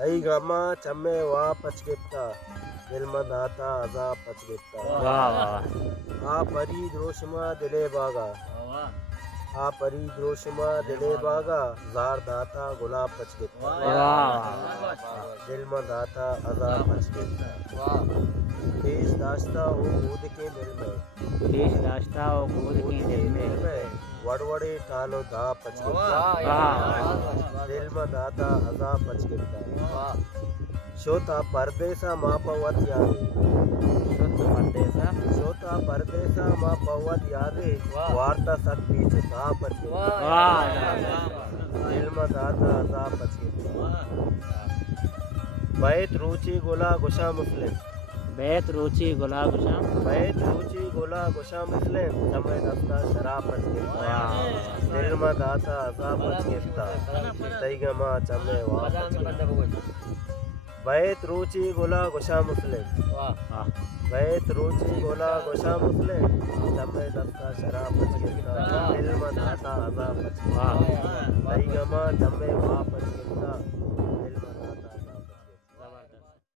Ay gama chamme wa pachgetta dilma data aza pachgetta वाह वाह a pari droshma dile baga a pari droshma dile baga zar data gulab pachgetta वाह dilma data aza pachgetta देश दास्ता हो कूद के दिल में देश दास्ता और कूद के दिल में वड़वड़े टालो दा पचगित्ता वाह दिल में दाता अजा पचगित्ता शोता परदेसा मा पवत यादे शोता परदेसा मा पवत यादे वार्ता सक बीच दा पचगित्ता दिल में दाता अजा पचगित्ता बैत रुचि गोला गुशा मुस्लिम बैत रुचि गुलाब शाम बैत रुचि गोला गुशा मुस्लिम समय दस्ता शराब पचगित्ता दिल में दाता अजा पचगित्ता तैगमा चमे वा बैत रुचि गोला गुशा मुस्लिम बैत रुचि गोला गुशा मुस्लिम समय दस्ता शराब पचगित्ता दिल में दाता अजा पचगित्ता तैगमा चमे वा पचगित्ता